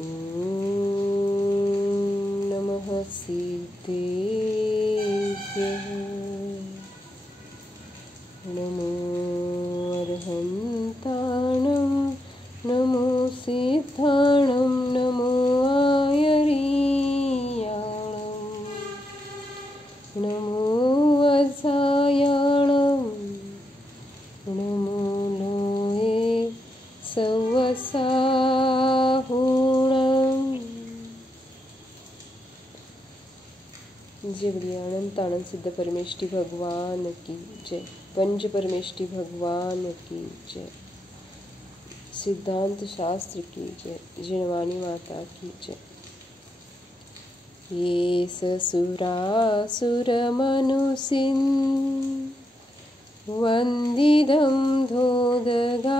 ॐ नमः सिद्धेभ्यः। नमो अर्हन्ताणं नमो सिद्धाणं नमो आयरीयाणं नमो वज्रायाणं नमो लोहे सवसाहुणं। जय बोलिए अनंत आनंद सिद्ध परमेष्टि भगवान की जय। पंच परमेष्टि भगवान की जय। सिद्धांत शास्त्र की जय। जिनवाणी माता की जय। ये ससुरासुरमनुसिन् वन्दितं धोदगायिकममलं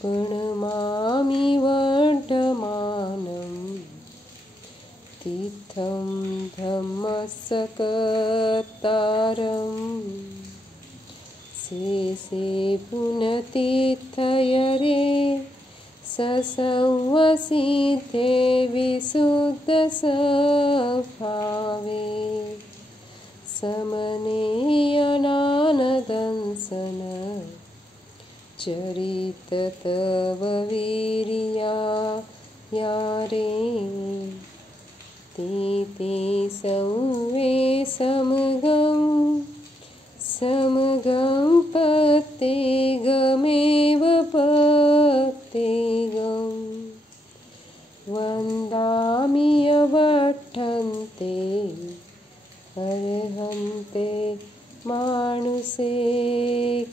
प्रणमामि वर्धमानं तीर्थं धम्मसकतारं शेषे पुनतीर्थयरे ससंवसिते विशुद्धस्वभावे समनेयनानदंसन चरित तव वीर्या यारे ते संवे समगं पत्तेगमेव पत्तेगं वन्दामि अवठन्ते अर्हन्ते मानुषे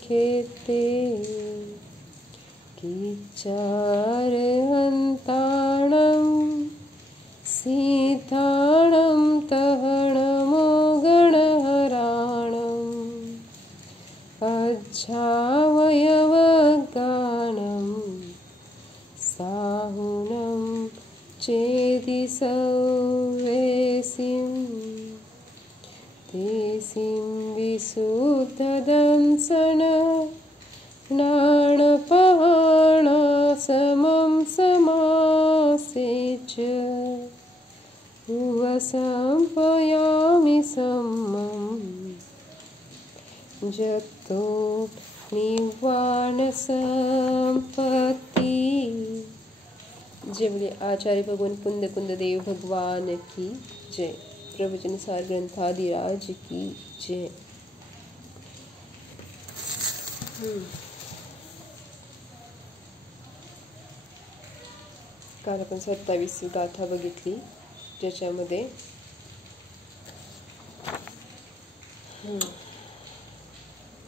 खेते किच्चार्हन्ताणं सिद्धाणं तहणमोगणहराणम् अज्झावयवगानं साहुनं चेदि सौवेसिं तेसिं विशुद्धदंसन नाणपहाण समं समासेच उवसंपयामि सम्मं जतो निवान संपत्ति। जय बोलिए आचार्य भगवान कुंद कुंद देव भगवान की जय। प्रवचन सार ग्रंथादिराज की जय। काल आपण 27वी गाथा बघितली, ज्याच्यामध्ये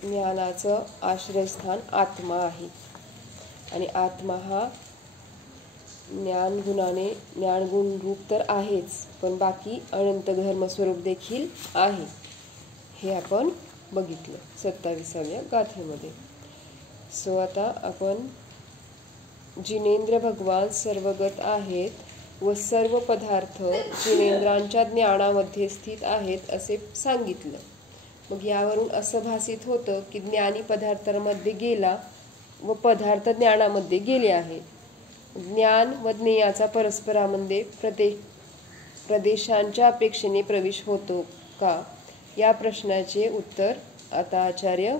ज्ञानाचं आश्रयस्थान आत्मा आहे आणि आत्मा हा ज्ञानगुण रूप तर आहेच, पण बाकी अनंत धर्मस्वरूप देखील आहे, हे आपण बघितलं 27व्या गाथेमध्ये। सो आता आपण जिनेंद्र भगवान सर्वगत आहेत व सर्व पदार्थ जिनेंद्रांच्या ज्ञानामध्ये स्थित आहेत असे सांगितलं। मग यावरून असं भासित होतं की ज्ञानी पदार्थांमध्ये गेला व पदार्थ ज्ञानामध्ये गेले आहेत। ज्ञान व ज्ञेयाचा परस्परामध्ये प्रदेशांच्या अपेक्षेने प्रवेश होतो का, या प्रश्नाचे उत्तर आता आचार्य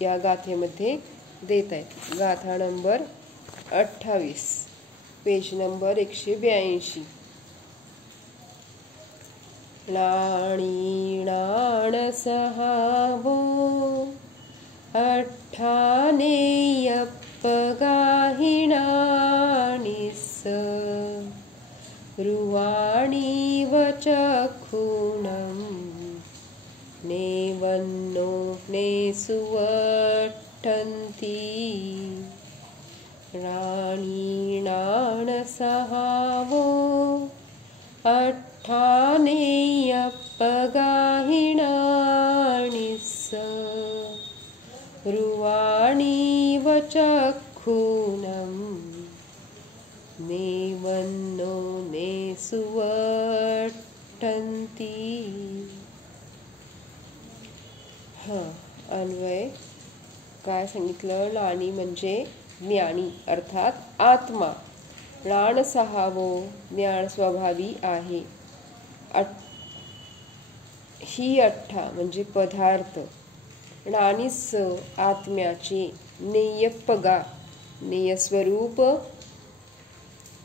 या गाथेमध्ये देत आहेत। गाथा नंबर 28, पेज नंबर 182। लाणीणाण सहावो अठ्ठानेयप्पगाहिणानिस रुवाणी वचखुणं नेवन्नो नेसुवट्टन्ति राणीणाण सहावो अठ्ठानेयप्पगाहिणानिस रुवाणी वचखुणं नेवन्नो नेसुवट्टन्ति। अन्वय काय सांगितलं? लाणी म्हणजे ज्ञानी अर्थात आत्मा. णान सहावं ज्ञान स्वभावी आहे. ही अठ्ठा म्हणजे पदार्थ. णानी स आत्म्याचे नेयपगा नेयस्वरूप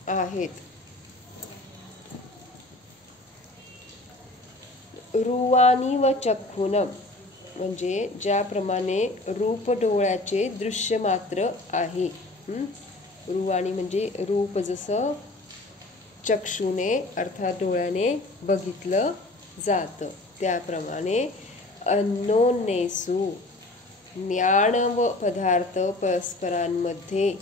आहेत. रूवानी व चक्षुनम म्हणजे ज्याप्रमाणे रूप डोळ्याचे दृश्य मात्र आहे. रूवानी म्हणजे रूप जसं चक्षुने अर्थात डोळ्याने बघितलं जातं त्याप्रमाणे अन्योन्येषु ज्ञान व पदार्थ परस्परांमध्ये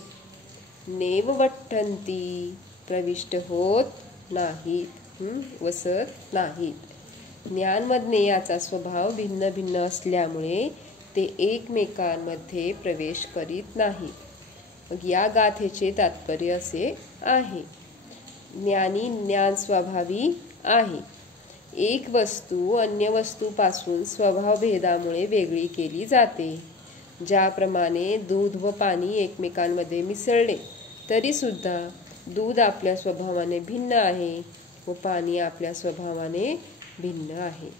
नेववठन्ति प्रविष्ट होत नाहीत, वसत नाहीत. ज्ञान व ज्ञेयाचा स्वभाव भिन्न भिन्न असल्यामुळे ते एकमेकांमध्ये प्रवेश करीत नाहीत. मग या गाथेचे तात्पर्य असे आहे. ज्ञानी ज्ञान स्वभावी आहे. एक वस्तू अन्य वस्तूपासून स्वभावभेदामुळे वेगळी केली जाते. ज्याप्रमाणे दूध व पाणी एकमेकांमध्ये मिसळले तरी सुद्धा दूध आपल्या स्वभावाने भिन्न आहे व पाणी आपल्या स्वभावाने भिन्न आहे.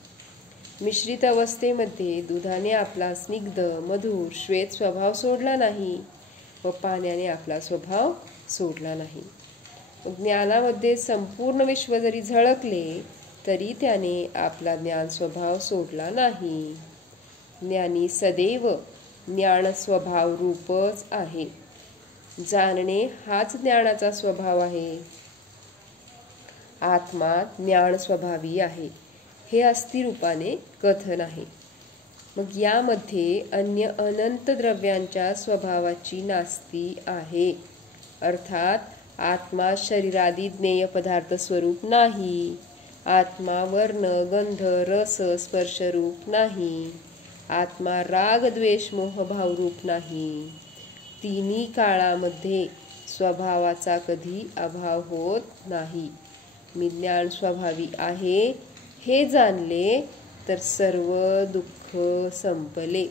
मिश्रित अवस्थेमध्ये दुधाने आपला स्निग्ध मधुर श्वेत स्वभाव सोडला नाही व पाण्याने आपला स्वभाव सोडला नाही. ज्ञानामध्ये संपूर्ण विश्व जरी झळकले तरी त्याने आपला ज्ञान स्वभाव सोडला नाही. ज्ञानी सदैव ज्ञान स्वभाव रूपच आहे. जाणणे हाच ज्ञानाचा स्वभाव आहे. आत्मा ज्ञान स्वभावी आहे हे अस्थिरूपाने कथन आहे. मग यामध्ये अन्य अनंत द्रव्यांच्या स्वभावाची नास्ती आहे. अर्थात आत्मा शरीरादी ज्ञेय पदार्थ स्वरूप नाही. आत्मा वर्ण गंध रस स्पर्श रूप नाही. आत्मा राग द्वेष मोह भाव रूप नाही. तिन्ही काळामध्ये स्वभावाचा कधी अभाव होत नाही. मी ज्ञान स्वभावी आहे हे जाणले तर सर्व दुःख संपले.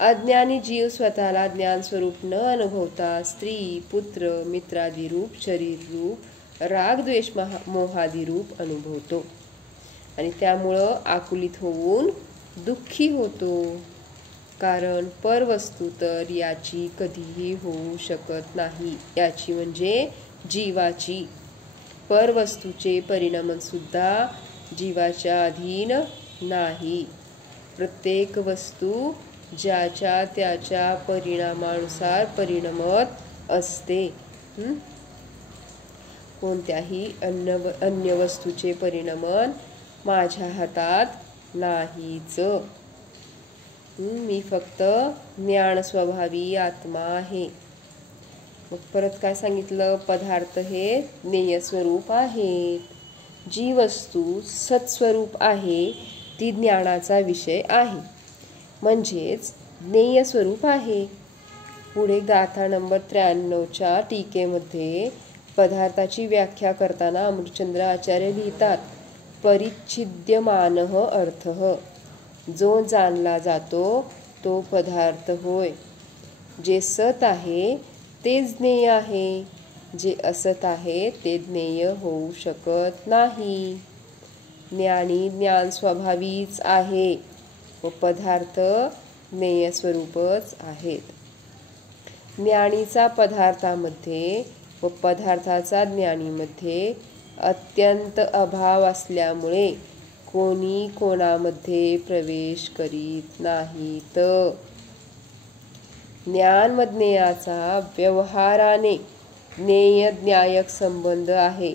अज्ञानी जीव स्वतःला ज्ञान स्वरूप न अनुभवता स्त्री पुत्र मित्रादी रूप शरीर रूप राग द्वेष मोहादी रूप अनुभवतो आणि त्यामुळं आकुलित होऊन दुःखी होतो. कारण परवस्तू तर याची कधीही होऊ शकत नाही. याची म्हणजे जीवाची. परवस्तूचे परिणाम सुद्धा जीवाच्या अधीन नाही. प्रत्येक वस्तू ज्याच्या त्याच्या परिणामानुसार परिणमत असते. कोणत्याही अन्य वस्तूचे परिणमन माझ्या हातात नाहीच. मी फक्त ज्ञान स्वभावी आत्मा आहे. मग परत काय सांगितलं? पदार्थ हे ज्ञेय स्वरूप आहेत. जी वस्तू सत्स्वरूप आहे ती ज्ञानाचा विषय आहे म्हणजेच ज्ञेय स्वरूप आहे. पुढे गाथा नंबर 93च्या टीकेमध्ये पदार्थाची व्याख्या करताना अमृतचंद्र आचार्य लिहितात, परिच्छिद्यमानः अर्थः. जो जाणला जातो तो पदार्थ होय. जे सत आहे तेच ज्ञेय आहे. जे असत आहे ते ज्ञेय होऊ शकत नाही. ज्ञानी ज्ञान स्वभावीच आहे व पदार्थ ज्ञेय स्वरूपच आहेत. ज्ञानीचा पदार्थामध्ये व पदार्थाचा ज्ञानीमध्ये अत्यंत अभाव असल्यामुळे कोणी कोणामध्ये प्रवेश करीत नाहीत. ज्ञान व ज्ञेयाचा व्यवहाराने ज्ञेय ज्ञायक संबंध आहे.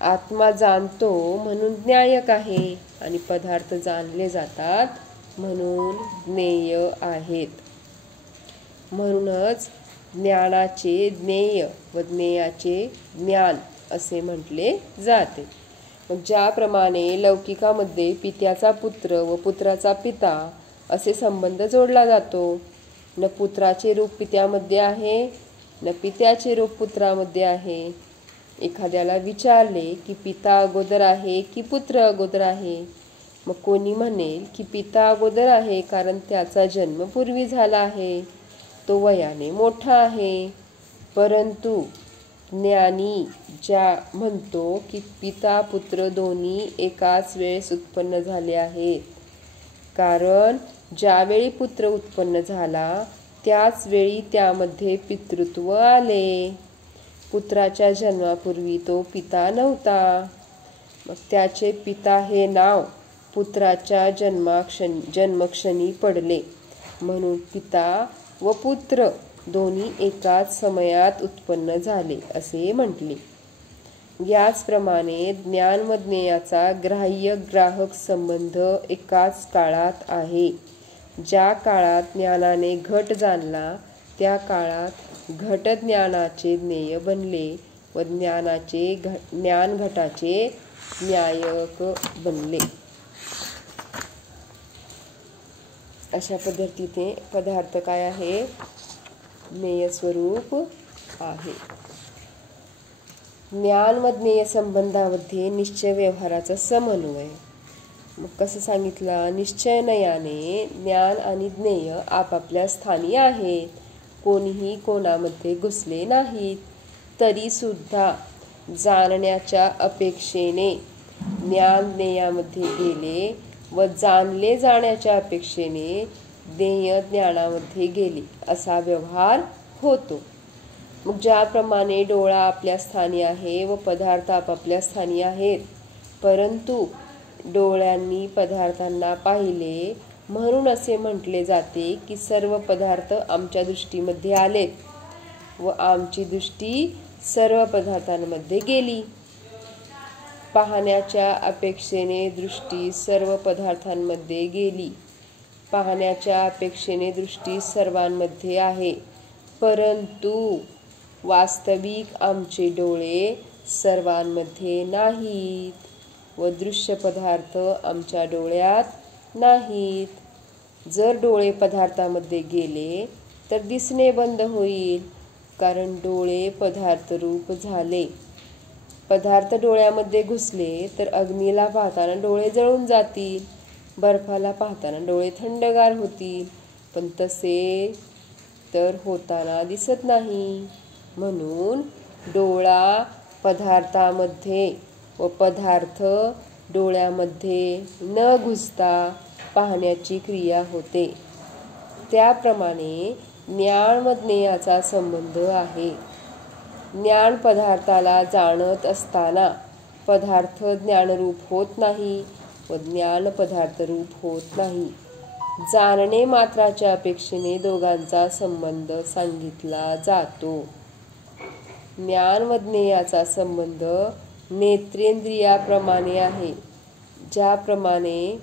आत्मा जाणतो म्हणून ज्ञायक आहे आणि पदार्थ जाणले जातात म्हणून ज्ञेय आहेत. म्हणूनच ज्ञानाचे ज्ञेय व ज्ञेयाचे ज्ञान असे म्हटले जाते. मग ज्याप्रमाणे लौकिकामध्ये पित्याचा पुत्र व पुत्राचा पिता असे संबंध जोडला जातो. न पुत्राचे रूप पित्यामध्ये आहे न पित्याचे रूप पुत्रामध्ये आहे. एखाद्याला विचारले की पिता अगोदर आहे की पुत्र अगोदर आहे, मग कोणी म्हणेल की पिता अगोदर आहे कारण त्याचा जन्म पूर्वी झाला आहे. तो वयाने मोठा आहे. परंतु ज्ञानी ज्या म्हणतो की पिता पुत्र दोन्ही एकाच वेळेस उत्पन्न झाले आहेत, कारण ज्यावेळी पुत्र उत्पन्न झाला त्याच वेळी त्यामध्ये पितृत्व आले. पुत्राच्या जन्मापूर्वी तो पिता नव्हता, मग त्याचे पिता हे नाव पुत्राच्या जन्मक्षणी पडले, म्हणून पिता व पुत्र दोन्ही एकाच समयात उत्पन्न झाले असे म्हटले. याचप्रमाणे ज्ञान व ज्ञेयाचा ग्राह्य ग्राहक संबंध एकाच काळात आहे. ज्या काळात ज्ञानाने घट जाणला त्या काळात घट ज्ञानाचे ज्ञेय बनले व ज्ञान घटाचे न्यायक बनले. अशा पद्धतीने पदार्थ काय आहे, ज्ञेय स्वरूप आहे. ज्ञान व ज्ञेय संबंधामध्ये निश्चय व्यवहाराचा समन्वय. मग कसं सांगितलं, निश्चयनयाने ज्ञान आणि ज्ञेय आपापल्या स्थानी आहेत, कोणीही कोणामध्ये घुसले नाहीत. तरी सुद्धा जाणण्याच्या अपेक्षेने ज्ञान ज्ञेयामध्ये गेले व जाणले जाण्याच्या अपेक्षेने ज्ञेय ज्ञानामध्ये गेले असा व्यवहार होतो. मग ज्याप्रमाणे डोळा आपल्या स्थानी आहे व पदार्थ आपापल्या स्थानी आहेत, परंतु डोळ्यांनी पदार्थांना पाहिले म्हणून असे म्हटले जाते की सर्व पदार्थ आमच्या दृष्टीमध्ये आलेत व आमची दृष्टी सर्व पदार्थांमध्ये गेली. पाहण्याच्या अपेक्षेने दृष्टी सर्व पदार्थांमध्ये गेली. पाहण्याच्या अपेक्षेने दृष्टी सर्वांमध्ये आहे, परंतु वास्तविक आमचे डोळे सर्वांमध्ये नाहीत व दृश्य पदार्थ आमच्या डोळ्यात नाहीत. जर डोळे पदार्थामध्ये गेले तर दिसणे बंद होईल, कारण डोळे पदार्थ रूप झाले. पदार्थ डोळ्यामध्ये घुसले तर अग्नीला पाहताना डोळे जळून जातील, बर्फाला पाहताना डोळे थंडगार होतील, पण तसे तर होताना दिसत नाही. म्हणून डोळा पदार्थामध्ये व पदार्थ डोळ्यामध्ये न घुसता पाहण्याची क्रिया होते. त्याप्रमाणे ज्ञान व ज्ञेयाचा संबंध आहे. ज्ञान पदार्थाला जाणत असताना पदार्थ ज्ञानरूप होत नाही व ज्ञान पदार्थ रूप होत नाही. जाणणे मात्राच्या अपेक्षेने दोघांचा संबंध सांगितला जातो. ज्ञान व ज्ञेयाचा संबंध नेत्रेंद्रियाप्रमाणे आहे. ज्याप्रमाणे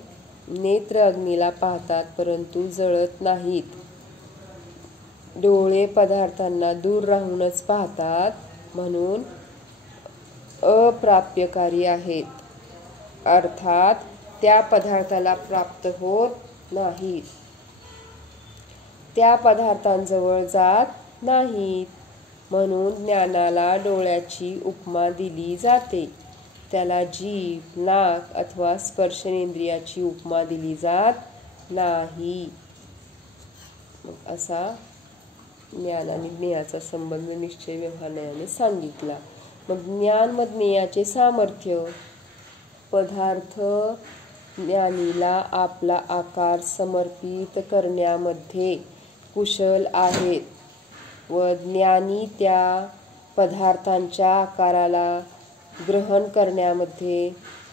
नेत्र अग्नीला पाहतात परंतु जळत नाहीत, डोळे पदार्थांना दूर राहूनच पाहतात, म्हणून अप्राप्यकारी आहेत, अर्थात त्या पदार्थाला प्राप्त होत नाहीत, त्या पदार्थांजवळ जात नाहीत. म्हणून ज्ञानाला डोळ्याची उपमा दिली जाते. त्याला जीभ, नाक अथवा स्पर्शनेंद्रियाची उपमा दिली जात नाही. मग असा ज्ञान आणि ज्ञेयाचा संबंध निश्चय व्यवहाराने सांगितला. मग ज्ञान व ज्ञेयाचे सामर्थ्य. पदार्थ ज्ञानीला आपला आकार समर्पित करण्यामध्ये कुशल आहेत व ज्ञानी त्या पदार्थांच्या आकाराला ग्रहण करण्यामध्ये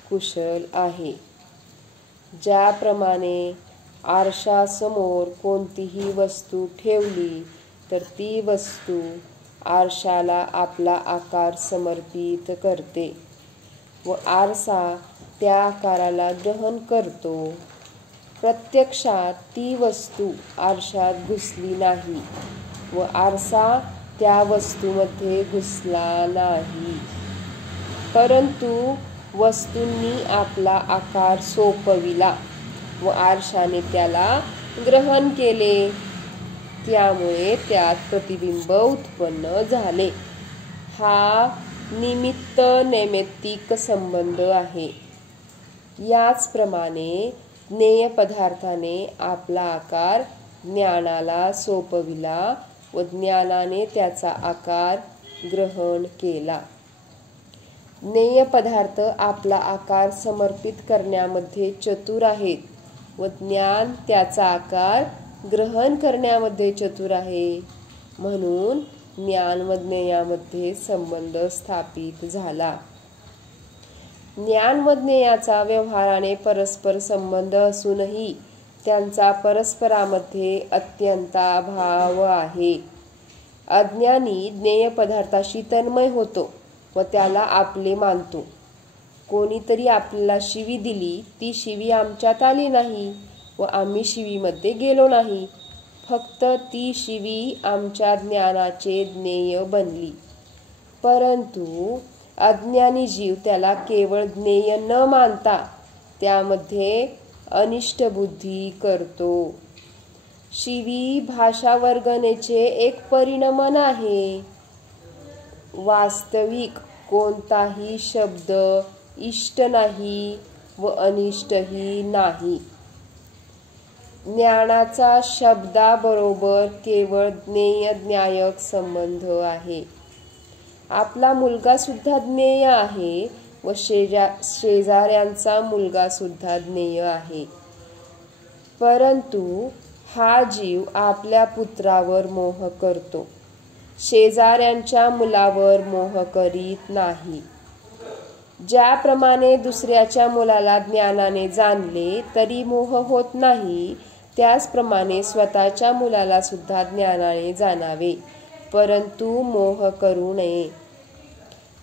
कुशल आहे. ज्याप्रमाणे आरशासमोर कोणतीही वस्तू ठेवली तर ती वस्तू आरशाला आपला आकार समर्पित करते व आरसा त्या आकाराला ग्रहण करतो. प्रत्यक्षात ती वस्तू आरशात घुसली नाही व आरसा त्या वस्तूमध्ये घुसला नाही, परंतु वस्तूंनी आपला आकार सोपविला व आरशाने त्याला ग्रहण केले, त्यामुळे त्यात प्रतिबिंब उत्पन्न झाले. हा निमित्त नैमित्तिक संबंध आहे. याचप्रमाणे ज्ञेय पदार्थाने आपला आकार ज्ञानाला सोपविला व ज्ञानाने त्याचा आकार ग्रहण केला. ज्ञेय पदार्थ आपला आकार समर्पित करण्यामध्ये चतुर आहेत व ज्ञान त्याचा आकार ग्रहण करण्यामध्ये चतुर आहे. म्हणून ज्ञान व ज्ञेयामध्ये संबंध स्थापित झाला. ज्ञान व ज्ञेयाचा व्यवहाराने परस्पर संबंध असूनही त्यांचा परस्परामध्ये अत्यंत अभाव आहे. अज्ञानी ज्ञेय पदार्थाशी तन्मय होतो व त्याला आपले मानतो. कोणीतरी आपल्याला शिवी दिली, ती शिवी आमच्यात आली नाही व आम्ही शिवीमध्ये गेलो नाही. फक्त ती शिवी आमच्या ज्ञानाचे ज्ञेय बनली. परंतु अज्ञानी जीव त्याला केवळ ज्ञेय न मानता त्यामध्ये अनिष्ट बुद्धी करतो. शिवी भाषा वर्गणेचे एक परिणमन आहे. वास्तविक कोणताही शब्द इष्ट नाही व अनिष्टही नाही. ज्ञानाचा शब्दाबरोबर केवळ ज्ञेय ज्ञायक संबंध आहे. आपला मुलगा सुद्धा ज्ञेय आहे व शेजाऱ्यांचा मुलगा सुद्धा ज्ञेय आहे. परंतु हा जीव आपल्या पुत्रावर मोह करतो, शेजाऱ्यांच्या मुलावर मोह करीत नाही. ज्याप्रमाणे दुसऱ्याच्या मुलाला ज्ञानाने जाणले तरी मोह होत नाही, त्याचप्रमाणे स्वतःच्या मुलाला सुद्धा ज्ञानाने जाणावे, परंतु मोह करू नये.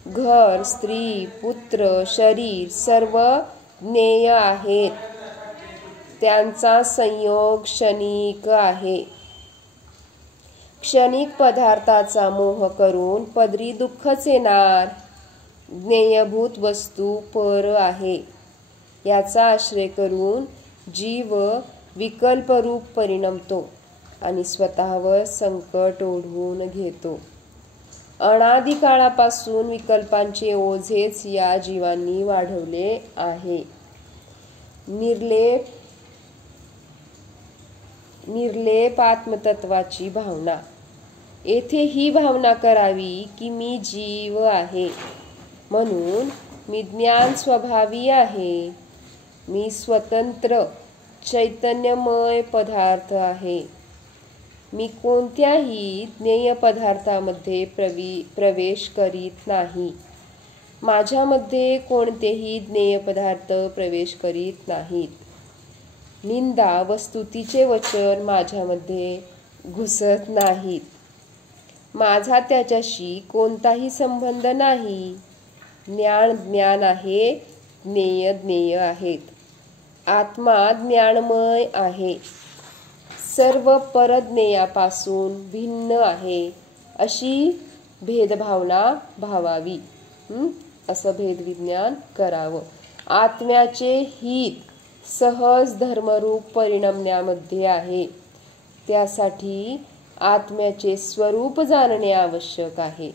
घर, स्त्री, पुत्र, शरीर सर्व ज्ञेय आहेत. त्यांचा संयोग क्षणिक आहे. क्षणिक पदार्थाचा मोह करून पदरी दुःखच येणार. ज्ञेयभूत वस्तू पर आहे. याचा आश्रय करून जीव विकल्परूप परिणमतो आणि स्वतःवर संकट ओढवून घेतो. अनादी काळापासून विकल्पांचे ओझेच या जीवांनी वाढवले आहे. निर्लेप आत्मतत्वाची भावना. येथे ही भावना करावी की मी जीव आहे, म्हणून मी ज्ञान स्वभावी आहे. मी स्वतंत्र चैतन्यमय पदार्थ आहे. मी कोणत्याही ज्ञेय पदार्थामध्ये प्रवेश करीत नाही. माझ्यामध्ये कोणतेही ज्ञेय पदार्थ प्रवेश करीत नाहीत. निंदा व स्तुतीचे वचन माझ्यामध्ये घुसत नाहीत. माझा त्याच्याशी कोणताही संबंध नाही. ज्ञान ज्ञान आहे, ज्ञेय ज्ञेय आहेत. आत्मा ज्ञानमय आहे. सर्व परज्ञेयापासून भिन्न आहे, अशी भेदभावना भावावी. असं भेदविज्ञान करावं. आत्म्याचे हित सहज धर्मरूप परिणमण्यामध्ये आहे. त्यासाठी आत्म्याचे स्वरूप जाणणे आवश्यक आहे.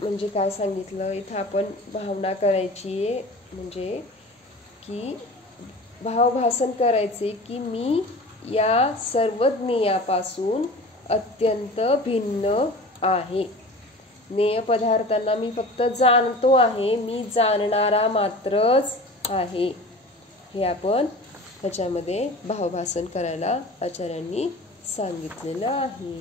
म्हणजे काय सांगितलं इथं आपण भावना करायची आहे, म्हणजे की भावभासन करायचे की मी या सर्व ज्ञेयापासून अत्यंत भिन्न आहे. ज्ञेय पदार्थांना मी फक्त जाणतो आहे, मी जाणणारा मात्रच आहे. हे आपण ह्याच्यामध्ये भावभासन करायला आचार्यांनी सांगितलेलं आहे.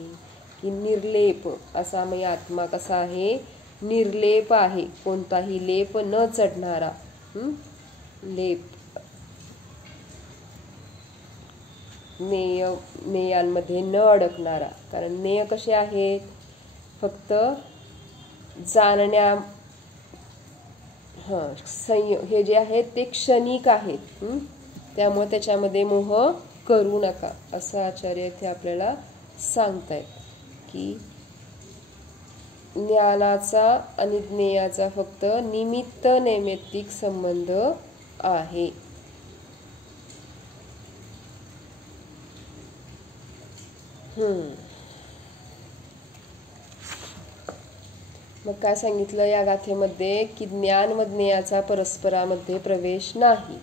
की निर्लेप असा मी आत्मा कसा आहे, निर्लेप आहे, कोणताही लेप न चढणारा. लेप ज्ञेयांमध्ये न अडकणारा. कारण ज्ञेय कसे आहेत, फक्त जाणण्या हे जे आहेत ते क्षणिक आहेत. त्यामुळे त्याच्यामध्ये मोह करू नका असं आचार्य इथे आपल्याला सांगतायत. की ज्ञानाचा आणि ज्ञेयाचा फक्त निमित्त नैमित्तिक संबंध आहे. मग काय सांगितलं या गाथेमध्ये की ज्ञान व ज्ञेयाचा परस्परामध्ये प्रवेश नाही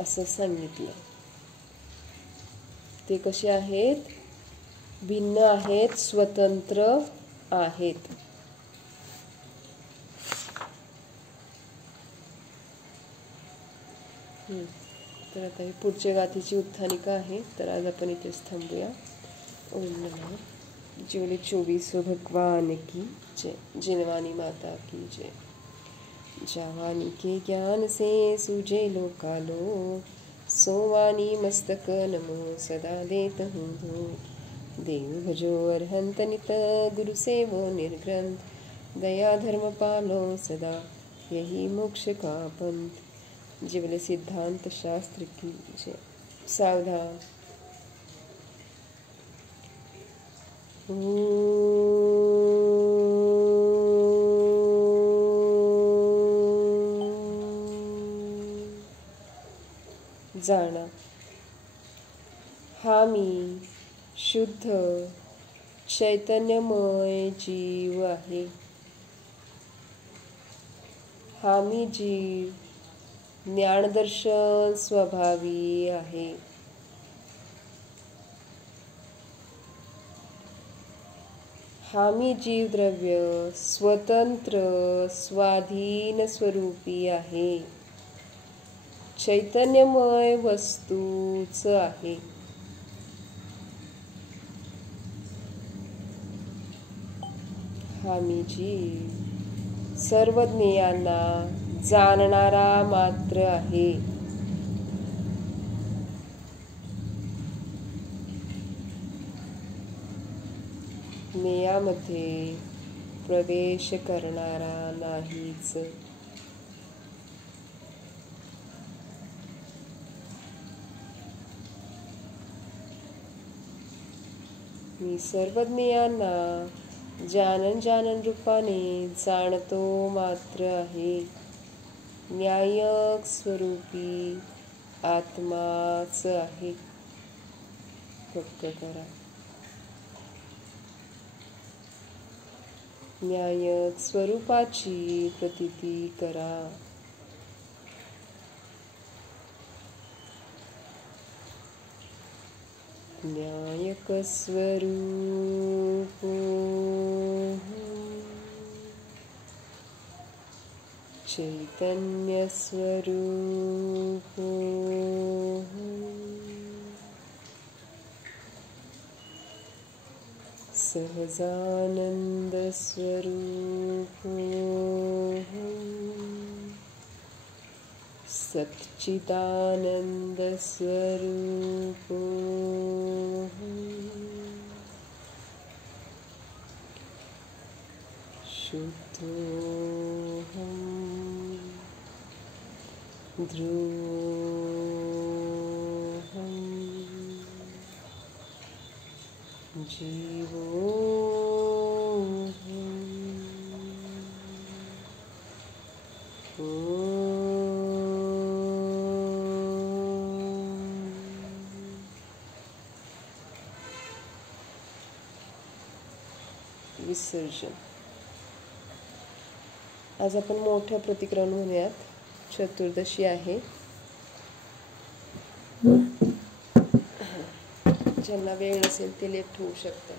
असं सांगितलं. ते कसे आहेत? भिन्न आहेत, स्वतंत्र आहेत. तर आता ही पुढच्या गाथेची उत्थानिका आहे. तर आज आपण इथेच थांबूया. ओम नमः ज्योले 24 भगवान की जय. जिनवानी माता की जय. जावानी के ज्ञान से सूझे लोकालो, सोवानी मस्तक नमो सदा देत हूँ धो. देव भजो अरहंत नित, गुरु सेवो निर्ग्रंथ, दया धर्म पालो सदा, यही मोक्ष का पंथ. जीवले सिद्धांत शास्त्र की जय. सावधान. जाणा हा मी शुद्ध चैतन्यमय जीव आहे. हा मी जीव ज्ञानदर्शन स्वभावी आहे. हा मी जीवद्रव्य स्वतंत्र स्वाधीन स्वरूपी आहे. चैतन्यमय वस्तूच आहे. हा मी जीव सर्व ज्ञेयांना जाणणारा मात्र आहे. ज्ञेयामध्ये प्रवेश करणारा नाहीच. मी सर्व ज्ञेयांना जानन जानन रूपाने जाणतो मात्र आहे. न्यायक स्वरूपी आत्माच आहे. पक्क करा. न्यायक स्वरूपाची प्रतीती करा. न्यायक स्वरूप चैतन्य स्वरूप सहजानंद स्वरूप सच्चिदानंद स्वरूप शुद्धोहम ध्रुवोहम जीवोहम. विसर्जन. आज आपण मोठ्या प्रतिक्रमण म्हणूयात. चतुर्दशी आहे. ज्यांना वेळ नसेल ते लेफ्ट होऊ शकतात.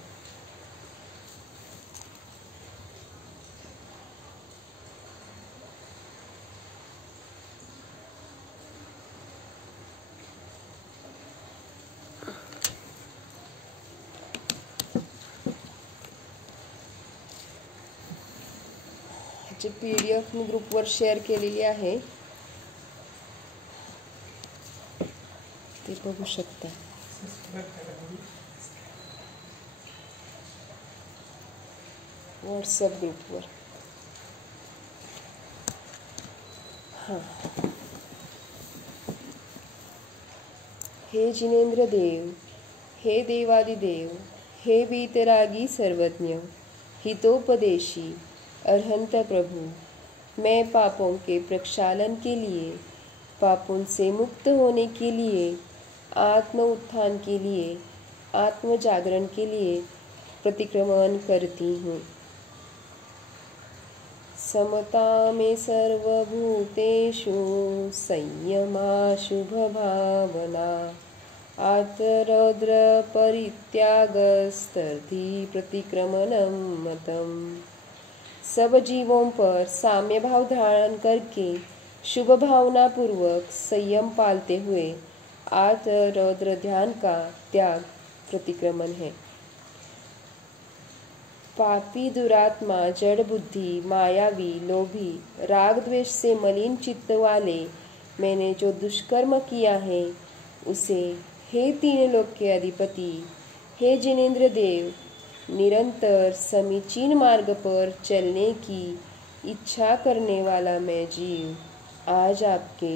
ह्याची PDF मी ग्रुपवर शेअर केलेली आहे, ते बघू शकता. व्हॉट्सअप ग्रुपवर. हे जिनेंद्र देव, हे देवादिदेव, हे वीतरागी सर्वज्ञ, हितोपदेशी अरहंत प्रभु, मैं पापों के प्रक्षालन के लिए, पापों से मुक्त होने के लिए, आत्म उत्थान के लिए, आत्म जागरण के लिए प्रतिक्रमण करती हूँ. समता में सर्वभूतेषु संयमा शुभ भावना आर्तरौद्र परित्यागस्तर्थि प्रतिक्रमणं मतम्। सब जीवों पर साम्य भाव धारण करके शुभ भावना पूर्वक संयम पालते हुए आर्त रौद्र ध्यान का त्याग प्रतिक्रमण है। पापी दुरात्मा जड़ बुद्धि मायावी लोभी राग द्वेष से मलिन चित्त वाले मैंने जो दुष्कर्म किया है उसे हे तीन लोक के अधिपति हे जिनेंद्र देव निरंतर समीचीन मार्ग पर चलने की इच्छा करने वाला मैं जीव आज आपके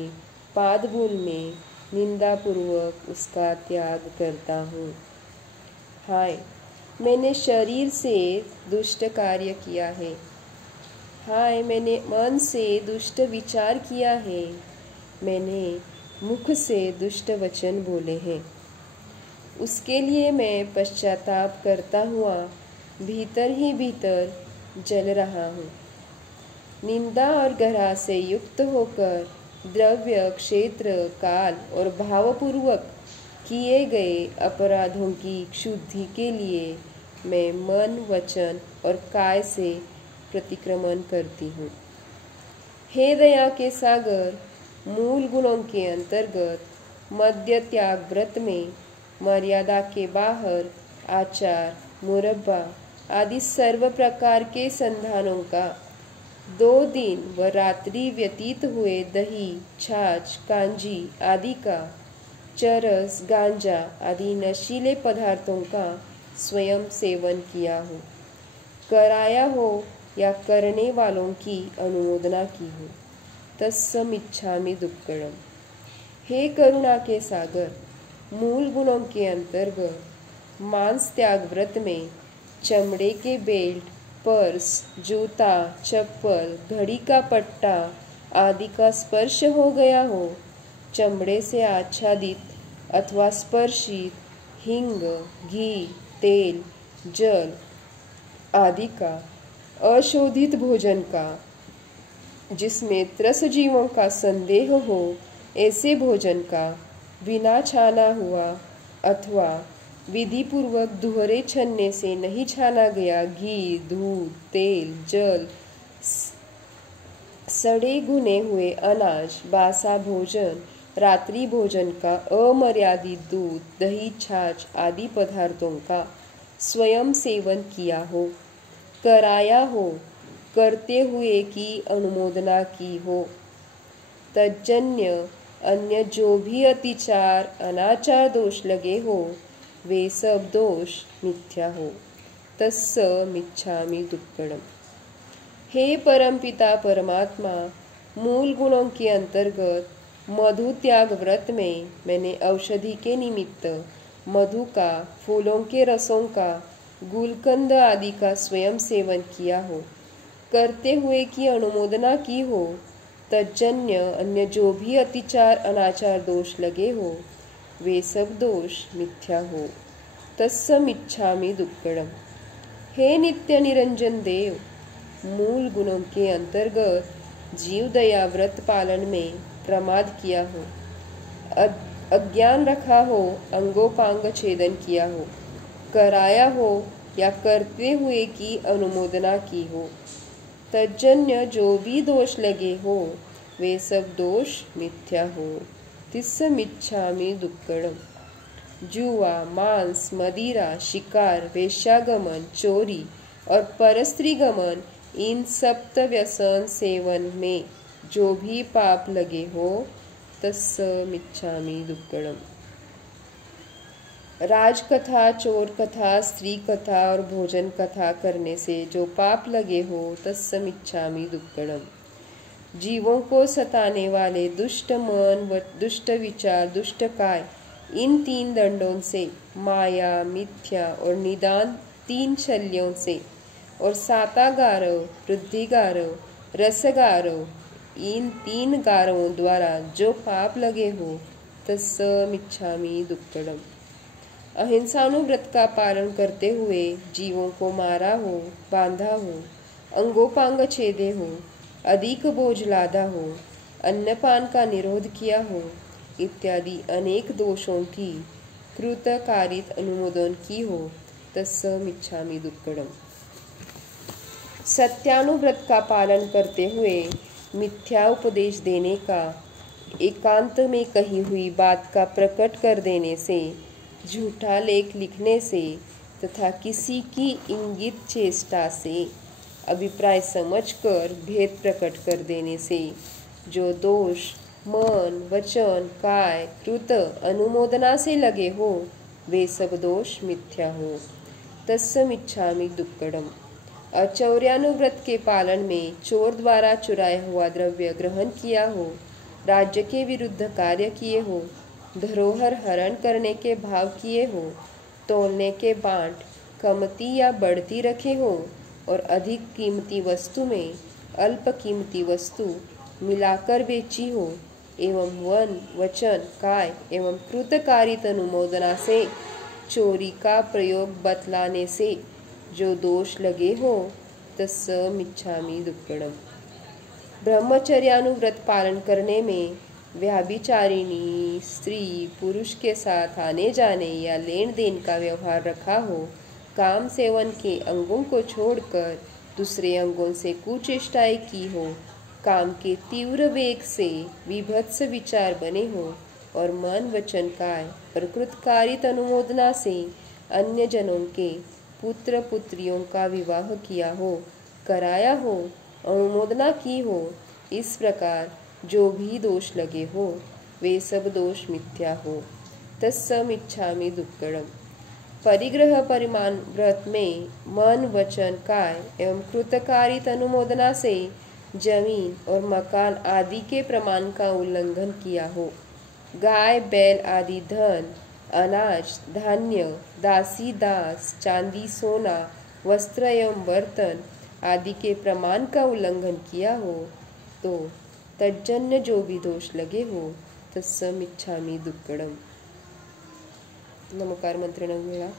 पादधूल में निंदापूर्वक उसका त्याग करता हूँ। हाय मैंने शरीर से दुष्ट कार्य किया है। हाय मैंने मन से दुष्ट विचार किया है। मैंने मुख से दुष्ट वचन बोले हैं। उसके लिए मैं पश्चाताप करता हुआ भीतर ही भीतर जल रहा हूँ। निंदा और ग्रह से युक्त होकर द्रव्य क्षेत्र काल और भावपूर्वक किए गए अपराधों की शुद्धि के लिए मैं मन वचन और काय से प्रतिक्रमण करती हूँ। हे दया के सागर मूल गुणों के अंतर्गत मध्य त्याग व्रत में मर्यादा के बाहर आचार मुरब्बा आदि सर्व प्रकार के संधानों का 2 दिन व रात्रि व्यतीत हुए दही छाछ कांजी आदि का चरस गांजा आदि नशीले पदार्थों का स्वयं सेवन किया हो, कराया हो या करने वालों की अनुमोदना की हो, तत्समिच्छामि दुक्कडम। हे करुणा के सागर मूल गुणों के अंतर्गत मांस त्याग व्रत में चमड़े के बेल्ट पर्स जूता चप्पल घड़ी का पट्टा आदि का स्पर्श हो गया हो, चमड़े से आच्छादित अथवा स्पर्शित हिंग घी तेल जल आदि का अशोधित भोजन का जिसमें त्रस जीवों का संदेह हो ऐसे भोजन का बिना छाना हुआ अथवा विधि पूर्वक दोहरे छन्ने से नहीं छाना गया घी दूध तेल जल सड़े भुने हुए अनाज बासा भोजन रात्रि भोजन का अमर्यादित दूध दही छाछ आदि पदार्थों का स्वयं सेवन किया हो, कराया हो, करते हुए की अनुमोदना की हो, तज्जन्य अन्य जो भी अतिचार अनाचार दोष लगे हो वे सब दोष मिथ्या हो, तत्समिच्छामि दुक्कडम। हे परमपिता परमात्मा मूल गुणों के अंतर्गत मधु त्याग व्रत में मैंने औषधि के निमित्त मधु का फूलों के रसों का गुलकंद आदि का स्वयं सेवन किया हो, करते हुए की अनुमोदना की हो, तज्जन्य अन्य जो भी अतिचार अनाचार दोष लगे हो वे सब दोष मिथ्या हो, तत्समिच्छामि दुक्कडम। हे नित्य निरंजन देव मूल गुणों के अंतर्गत जीव दया व्रत पालन में प्रमाद किया हो, अज्ञान रखा हो, अंगोपांग छेदन किया हो, कराया हो या करते हुए की अनुमोदना की हो, तज्जन्य जो भी दोष लगे हो वे सब दोष मिथ्या हो, तिस्समिच्छामि दुक्कडम। जुआ मांस मदिरा शिकार वेश्यागमन चोरी और परस्त्री गमन इन सप्त व्यसन सेवन में जो भी पाप लगे हो तत्समिच्छामि दुक्कडम। राजकथा चोर कथा स्त्री कथा और भोजन कथा करने से जो पाप लगे हो तत्समिच्छामि दुक्कडम। जीवों को सताने वाले दुष्ट मन व दुष्ट विचार दुष्ट काय इन 3 दंडों से माया मिथ्या और निदान 3 शल्यों से और सातागारव वृद्धिगारव रसगारव इन 3 गारवों द्वारा जो पाप लगे हो तत्समिच्छामि दुक्कडम। अहिंसानुव्रत का पालन करते हुए जीवों को मारा हो बांधा हो अंगोपांग छेदे हो, अधिक बोझ लादा हो, अन्नपान का निरोध किया हो, इत्यादि अनेक दोषों की कृतकारित अनुमोदन की हो, तत्समिच्छामि दुक्कडम। सत्यानुव्रत का पालन करते हुए मिथ्या उपदेश देने का, एकांत में कही हुई बात का प्रकट कर देने से, झूठा लेख लिखने से तथा किसी की इंगित चेष्टा से अभिप्राय समझकर भेद प्रकट कर देने से जो दोष मन वचन काय कृत अनुमोदना से लगे हो, वे सब दोष मिथ्या हो, तत्समिच्छामि दुक्कडम। अचौर्यानुव्रत के पालन में चोर द्वारा चुराया हुआ द्रव्य ग्रहण किया हो, राज्य के विरुद्ध कार्य किए हो, धरोहर हरण करने के भाव किए हो, तोलने के बांट कमती या बढ़ती रखे हो और अधिक कीमती वस्तु में अल्प कीमती वस्तु मिलाकर बेची हो, एवं वन वचन काय एवं कृतकारित अनुमोदना से चोरी का प्रयोग बतलाने से जो दोष लगे हो, तत्समिच्छामि दुक्कडम। ब्रह्मचर्यानुव्रत पालन करने में व्याभिचारिणी स्त्री पुरुष के साथ आने जाने या लेन देन का व्यवहार रखा हो, काम सेवन के अंगों को छोड़कर दूसरे अंगों से कुचेष्टाएं की हो, काम के तीव्र वेग से विभत्स विचार बने हो और मन वचन काय और कृतकारित अनुमोदना से अन्य जनों के पुत्र पुत्रियों का विवाह किया हो, कराया हो, अनुमोदना की हो, इस प्रकार जो भी दोष लगे हो, वे सब दोष मिथ्या हो, तत्समिच्छामि दुक्कडम। परिग्रह परिमाण व्रत में मन वचन काय एवं कृतकारित अनुमोदना से जमीन और मकान आदि के प्रमाण का उल्लंघन किया हो, गाय बैल आदि धन अनाज धान्य दासी दास चांदी सोना वस्त्र एवं बर्तन आदि के प्रमाण का उल्लंघन किया हो, तो तज्जन्य जो भी दोष लगे हो, तत्समिच्छामि दुक्कडम। नमोकार मंत्र वेळा।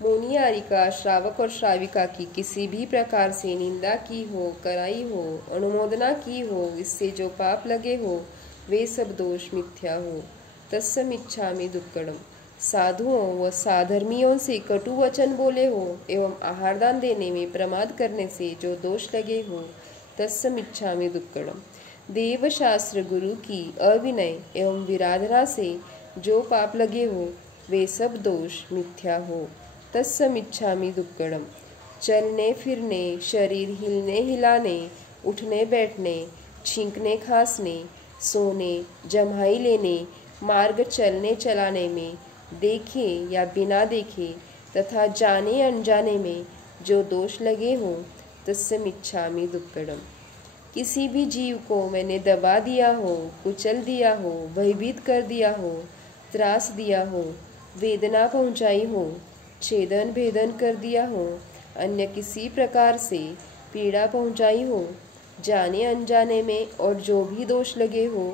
मुनि आदि का श्रावक और श्राविका की किसी भी प्रकार से निंदा की हो, कराई हो, अनुमोदना की हो, इससे जो पाप लगे हो, वे सब दोष मिथ्या हो, तत्समिच्छामि दुक्कडम। साधुओं व साधर्मियों से कटु वचन बोले हो एवं आहारदान देने में प्रमाद करने से जो दोष लगे हो, तत्समिच्छामि दुक्कडम। देव शास्त्र गुरु की अविनय एवं विराधना से जो पाप लगे हो, वे सब दोष मिथ्या हो, तत्समिच्छामि दुक्कडम। चलने फिरने शरीर हिलने हिलाने उठने बैठने छींकने खांसने सोने जम्हाई लेने मार्ग चलने चलाने में देखे या बिना देखे तथा जाने अनजाने में जो दोष लगे हो, तत्समिच्छामि दुक्कडम। किसी भी जीव को मैंने दबा दिया हो, कुचल दिया हो, भयभीत कर दिया हो, त्रास दिया हो, वेदना पहुंचाई हो, छेदन भेदन कर दिया हो, अन्य किसी प्रकार से पीड़ा पहुंचाई हो, जाने अनजाने में और जो भी दोष लगे हो,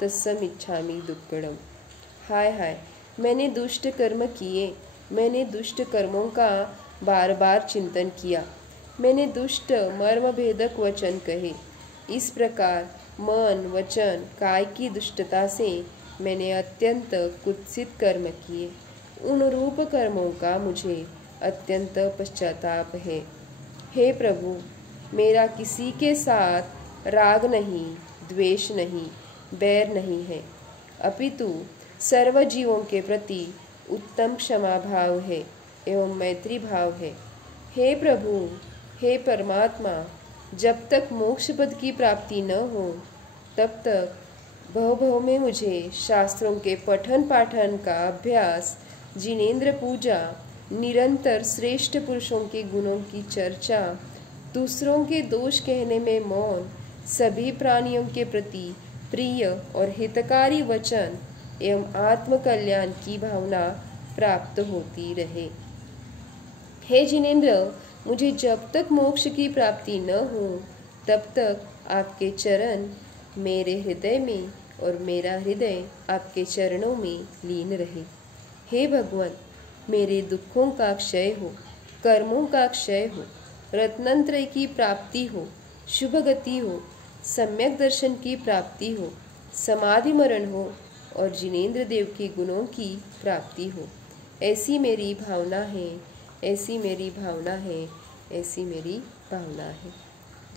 तत्समिच्छामि दुक्कडम। हाय हाय, मैंने दुष्ट कर्म किए, मैंने दुष्ट कर्मों का बार बार चिंतन किया, मैंने दुष्ट मर्म भेदक वचन कहे, इस प्रकार मन वचन काय की दुष्टता से मैंने अत्यंत कुत्सित कर्म किए। उन रूप कर्मों का मुझे अत्यंत पश्चाताप है। हे प्रभु, मेरा किसी के साथ राग नहीं, द्वेष नहीं, बैर नहीं है, अपितु सर्व जीवों के प्रति उत्तम क्षमा भाव है एवं मैत्री भाव है। हे प्रभु, हे परमात्मा, जब तक मोक्ष पद की प्राप्ति न हो, तब तक भव भव में मुझे शास्त्रों के पठन पाठन का अभ्यास, जिनेंद्र पूजा, निरंतर श्रेष्ठ पुरुषों के गुणों की चर्चा, दूसरों के दोष कहने में मौन, सभी प्राणियों के प्रति प्रिय और हितकारी वचन एवं आत्मकल्याण की भावना प्राप्त होती रहे। हे जिनेंद्र, मुझे जब तक मोक्ष की प्राप्ति न हो तब तक आपके चरण मेरे हृदय में और मेरा हृदय आपके चरणों में लीन रहे। हे भगवान, मेरे दुखों का क्षय हो, कर्मों का क्षय हो, रत्नत्रय की प्राप्ति हो, शुभ गति हो, सम्यक दर्शन की प्राप्ति हो, समाधि मरण हो और जिनेंद्र देव के गुणों की प्राप्ति हो। ऐसी मेरी भावना है, ऐसी मेरी भावना है, ऐसी मेरी भावना है।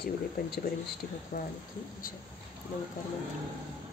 जी बोले पंचपरमेष्टि भगवान की जय। नमस्कार मंत्र।